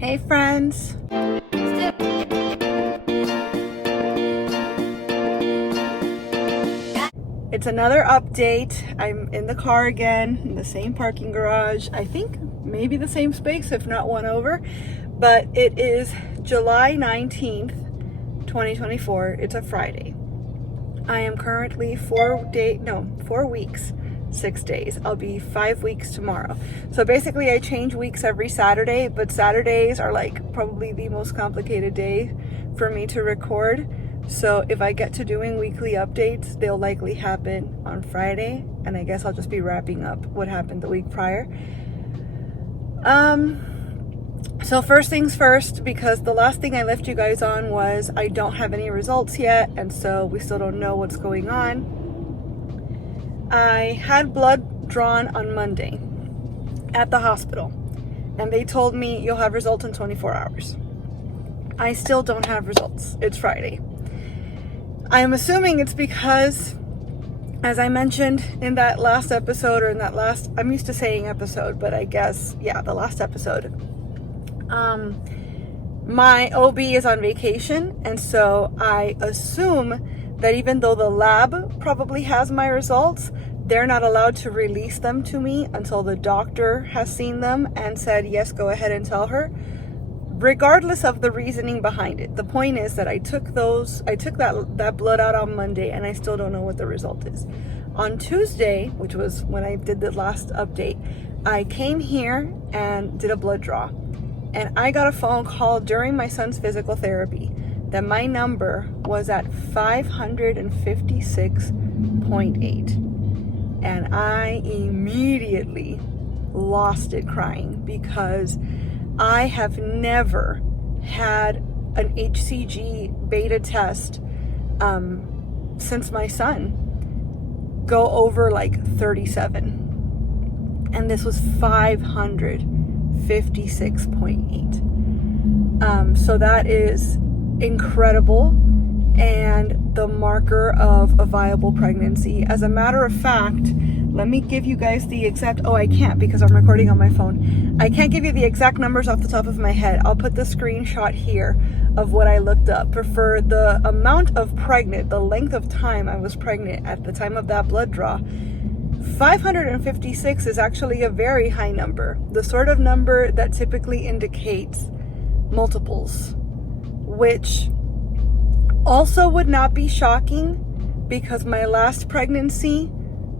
Hey friends! It's another update. I'm in the car again, in the same parking garage. I think maybe the same space, if not one over. But it is July 19th, 2024. It's a Friday. I am currently 4 weeks, 6 days. I'll be 5 weeks tomorrow. So basically I change weeks every Saturday, but Saturdays are like probably the most complicated day for me to record. So if I get to doing weekly updates, they'll likely happen on Friday, and I guess I'll just be wrapping up what happened the week prior. So first things first, because the last thing I left you guys on was I don't have any results yet, and so we still don't know what's going on. I had blood drawn on Monday at the hospital, and they told me you'll have results in 24 hours. I still don't have results. It's Friday. I am assuming it's because, as I mentioned in that last episode, I'm used to saying episode, but I guess, yeah, the last episode, my OB is on vacation, and so I assume that even though the lab probably has my results, they're not allowed to release them to me until the doctor has seen them and said, yes, go ahead and tell her. Regardless of the reasoning behind it, the point is that I took that blood out on Monday, and I still don't know what the result is. On Tuesday, which was when I did the last update, I came here and did a blood draw, and I got a phone call during my son's physical therapy that my number was at 556.8, and I immediately lost it crying, because I have never had an HCG beta test since my son go over like 37, and this was 556.8. So that is incredible, and the marker of a viable pregnancy. As a matter of fact, let me give you guys the exact, I can't because I'm recording on my phone. I can't give you the exact numbers off the top of my head. I'll put the screenshot here of what I looked up. For the amount of pregnant, the length of time I was pregnant at the time of that blood draw, 556 is actually a very high number. The sort of number that typically indicates multiples, which also would not be shocking because my last pregnancy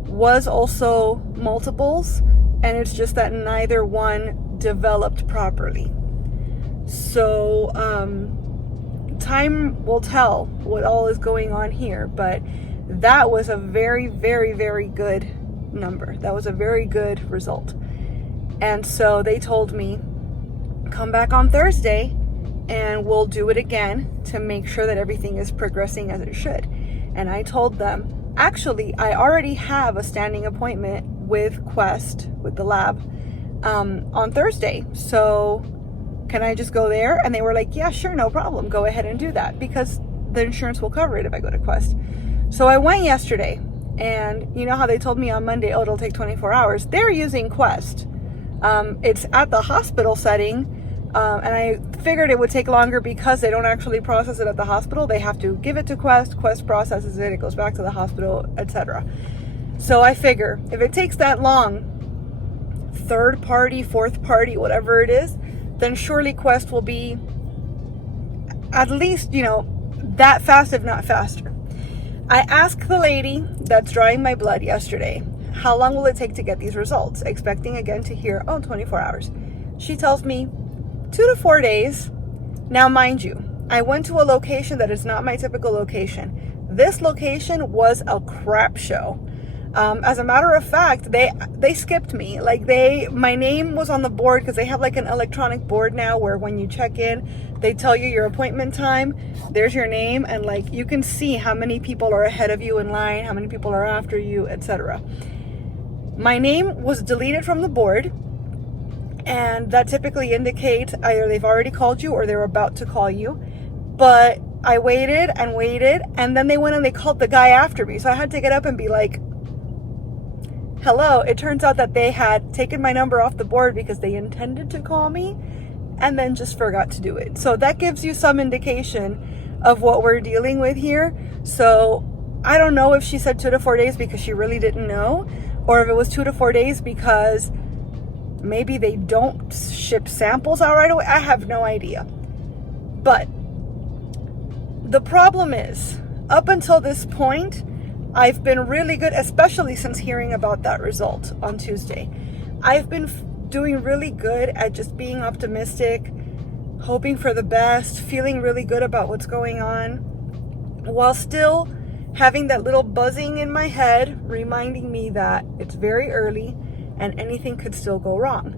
was also multiples, and it's just that neither one developed properly. So time will tell what all is going on here, but that was a very, very, very good number. That was a very good result. And so they told me, come back on Thursday and we'll do it again to make sure that everything is progressing as it should. And I told them, actually, I already have a standing appointment with Quest, with the lab, on Thursday. So can I just go there? And they were like, yeah, sure, no problem. Go ahead and do that, because the insurance will cover it if I go to Quest. So I went yesterday, and you know how they told me on Monday, it'll take 24 hours. They're using Quest. It's at the hospital setting. And I figured it would take longer because they don't actually process it at the hospital. They have to give it to Quest. Quest processes it. It goes back to the hospital, etc. So I figure if it takes that long, third party, fourth party, whatever it is, then surely Quest will be at least, that fast, if not faster. I asked the lady that's drawing my blood yesterday, how long will it take to get these results? Expecting again to hear, 24 hours. She tells me 2 to 4 days. Now, mind you, I went to a location that is not my typical location. This location was a crap show. As a matter of fact, they skipped me. My name was on the board because they have like an electronic board now where when you check in, they tell you your appointment time. There's your name, and you can see how many people are ahead of you in line, how many people are after you, etc. My name was deleted from the board. And that typically indicates either they've already called you or they're about to call you. But I waited and waited, and then they went and they called the guy after me. So I had to get up and be like, hello. It turns out that they had taken my number off the board because they intended to call me, and then just forgot to do it. So that gives you some indication of what we're dealing with here. So I don't know if she said 2 to 4 days because she really didn't know, or if it was 2 to 4 days because maybe they don't ship samples out right away. I have no idea. But the problem is, up until this point, I've been really good, especially since hearing about that result on Tuesday. I've been doing really good at just being optimistic, hoping for the best, feeling really good about what's going on, while still having that little buzzing in my head reminding me that it's very early and anything could still go wrong.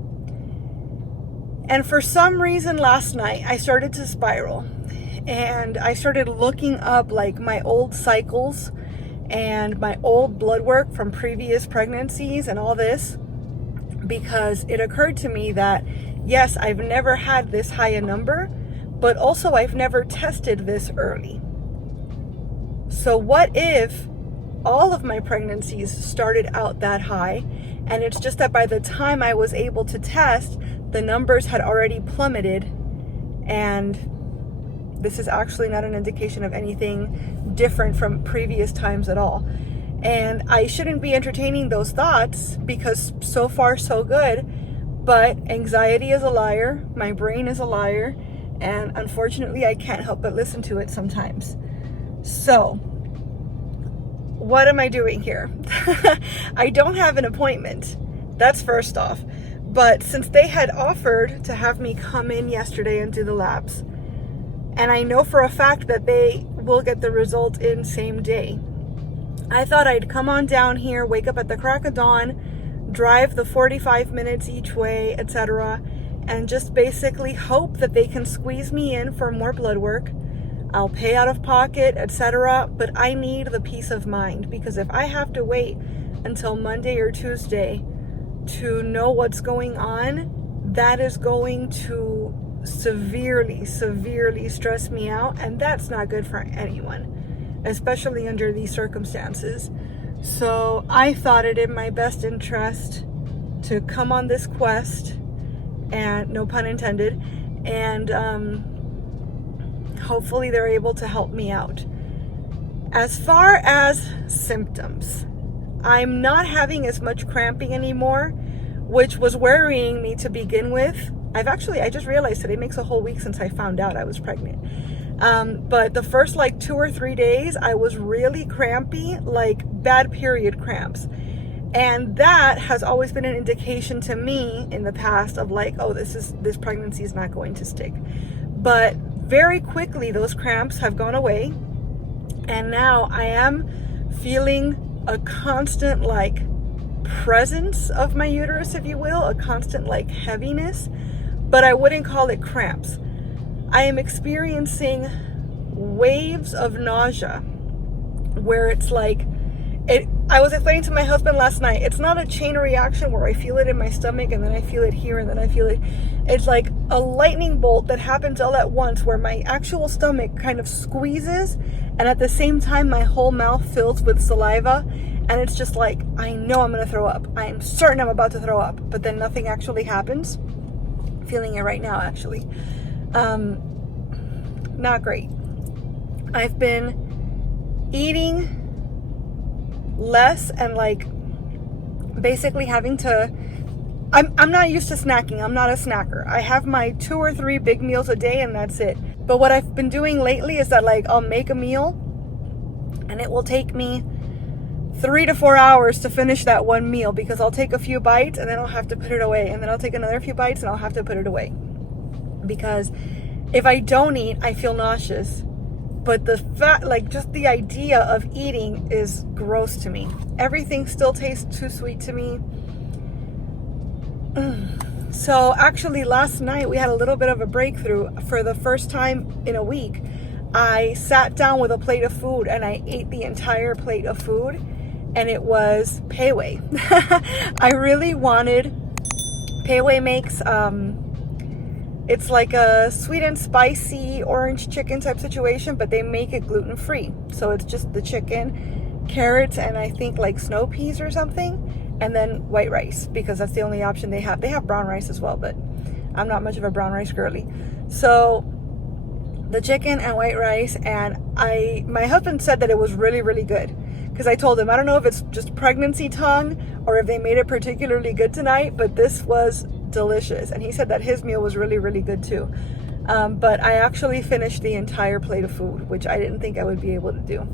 And for some reason last night, I started to spiral, and I started looking up like my old cycles and my old blood work from previous pregnancies and all this, because it occurred to me that yes, I've never had this high a number, but also I've never tested this early. So what if all of my pregnancies started out that high, and it's just that by the time I was able to test, the numbers had already plummeted, and this is actually not an indication of anything different from previous times at all. And I shouldn't be entertaining those thoughts because so far so good, but anxiety is a liar, my brain is a liar, and unfortunately I can't help but listen to it sometimes. So what am I doing here? I don't have an appointment. That's first off. But since they had offered to have me come in yesterday and do the labs, and I know for a fact that they will get the result in same day, I thought I'd come on down here, wake up at the crack of dawn, drive the 45 minutes each way, etc., and just basically hope that they can squeeze me in for more blood work. I'll pay out of pocket, etc., but I need the peace of mind, because if I have to wait until Monday or Tuesday to know what's going on, that is going to severely stress me out, and that's not good for anyone, especially under these circumstances. So I thought it in my best interest to come on this quest, and no pun intended, and hopefully they're able to help me out. As far as symptoms, I'm not having as much cramping anymore, which was worrying me to begin with. I just realized that it makes a whole week since I found out I was pregnant. But the first like 2 or 3 days, I was really crampy, like bad period cramps. And that has always been an indication to me in the past of like, oh, this pregnancy is not going to stick. But very quickly, those cramps have gone away. And now I am feeling a constant like presence of my uterus, if you will, a constant like heaviness, but I wouldn't call it cramps. I am experiencing waves of nausea where it's like, I was explaining to my husband last night, it's not a chain reaction where I feel it in my stomach and then I feel it here and then I feel it. It's like a lightning bolt that happens all at once where my actual stomach kind of squeezes, and at the same time my whole mouth fills with saliva, and it's just like, I know I'm going to throw up. I am certain I'm about to throw up, but then nothing actually happens. I'm feeling it right now, actually. Not great. I've been eating less and like basically having to, I'm not used to snacking. I'm not a snacker. I have my 2 or 3 big meals a day and that's it. But what I've been doing lately is that like I'll make a meal and it will take me 3 to 4 hours to finish that one meal, because I'll take a few bites and then I'll have to put it away, and then I'll take another few bites and I'll have to put it away, because if I don't eat, I feel nauseous. But the fact, like just the idea of eating is gross to me. Everything still tastes too sweet to me. So actually last night we had a little bit of a breakthrough. For the first time in a week, I sat down with a plate of food and I ate the entire plate of food, and it was Pei Wei. I really wanted, Pei Wei makes, it's like a sweet and spicy orange chicken type situation, but they make it gluten-free. So it's just the chicken, carrots, and I think like snow peas or something, and then white rice, because that's the only option they have. They have brown rice as well, but I'm not much of a brown rice girly. So the chicken and white rice, and my husband said that it was really, really good. Because I told him, I don't know if it's just pregnancy tongue or if they made it particularly good tonight, but this was delicious. And he said that his meal was really, really good too. But I actually finished the entire plate of food, which I didn't think I would be able to do.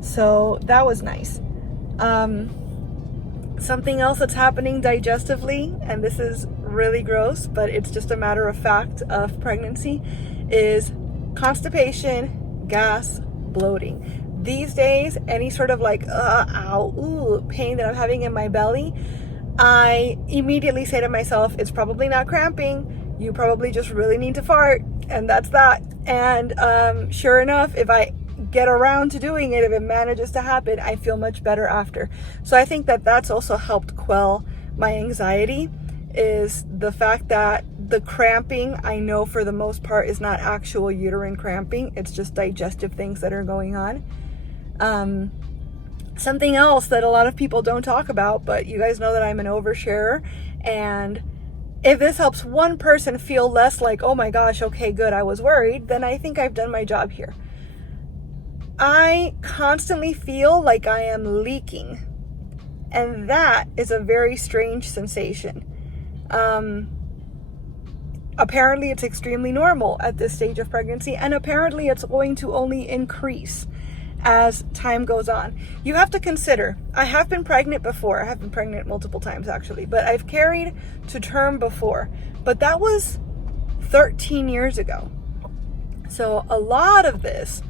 So that was nice. Something else that's happening digestively, and this is really gross, but it's just a matter of fact of pregnancy, is constipation, gas, bloating. These days, any sort of like ow, ooh, pain that I'm having in my belly, I immediately say to myself, it's probably not cramping. You probably just really need to fart, and that's that. And sure enough, if I get around to doing it, if it manages to happen, I feel much better after. So I think that that's also helped quell my anxiety, is the fact that the cramping, I know for the most part, is not actual uterine cramping. It's just digestive things that are going on. Something else that a lot of people don't talk about, but you guys know that I'm an oversharer, and if this helps one person feel less like, oh my gosh, okay, good, I was worried, then I think I've done my job here. I constantly feel like I am leaking, and that is a very strange sensation. Apparently it's extremely normal at this stage of pregnancy, and apparently it's going to only increase as time goes on. You have to consider, I have been pregnant before. I have been pregnant multiple times actually, but I've carried to term before, but that was 13 years ago. So a lot of this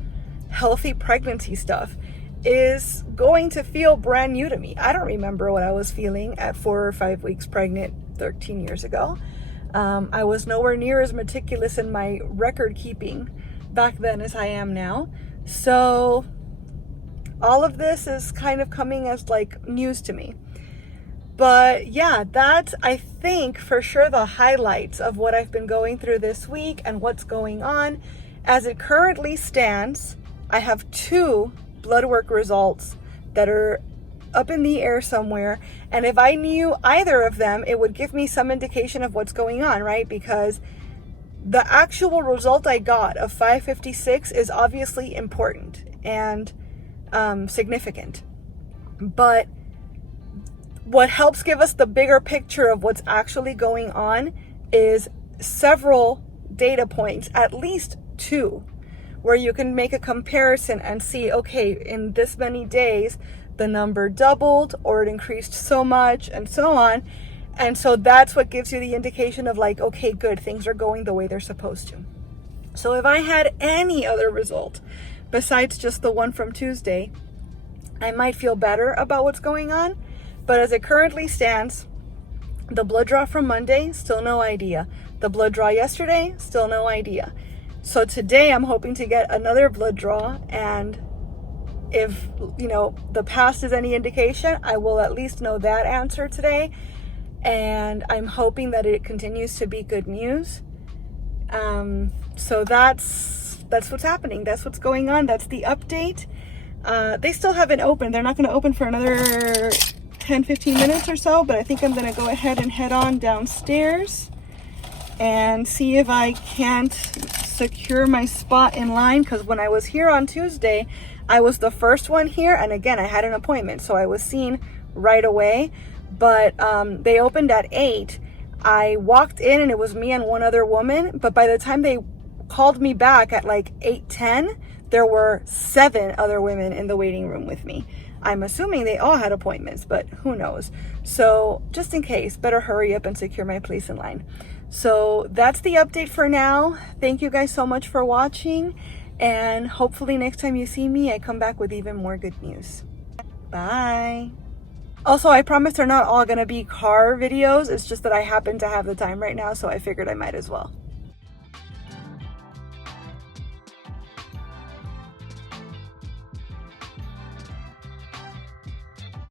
healthy pregnancy stuff is going to feel brand new to me. I don't remember what I was feeling at 4 or 5 weeks pregnant 13 years ago. I was nowhere near as meticulous in my record keeping back then as I am now. So all of this is kind of coming as like news to me. But yeah, that's, I think, for sure the highlights of what I've been going through this week and what's going on. As it currently stands, I have 2 blood work results that are up in the air somewhere. And if I knew either of them, it would give me some indication of what's going on, right? Because the actual result I got of 556 is obviously important and significant. But what helps give us the bigger picture of what's actually going on is several data points, at least 2, where you can make a comparison and see, okay, in this many days, the number doubled or it increased so much and so on. And so that's what gives you the indication of like, okay, good, things are going the way they're supposed to. So if I had any other result besides just the one from Tuesday, I might feel better about what's going on. But as it currently stands, the blood draw from Monday, still no idea. The blood draw yesterday, still no idea. So today I'm hoping to get another blood draw, and if, you know, the past is any indication, I will at least know that answer today. And I'm hoping that it continues to be good news. So that's what's happening. That's what's going on. That's the update. They still haven't opened. They're not going to open for another 10-15 minutes or so, but I think I'm going to go ahead and head on downstairs and see if I can't secure my spot in line, because when I was here on Tuesday, I was the first one here, and again, I had an appointment, so I was seen right away. But they opened at 8. I walked in and it was me and one other woman, but by the time they called me back at like 8:10, there were 7 other women in the waiting room with me. I'm assuming they all had appointments, but who knows? So just in case, better hurry up and secure my place in line. So that's the update for now. Thank you guys so much for watching, and hopefully next time you see me, I come back with even more good news. Bye. Also, I promise they're not all gonna be car videos. It's just that I happen to have the time right now, so I figured I might as well.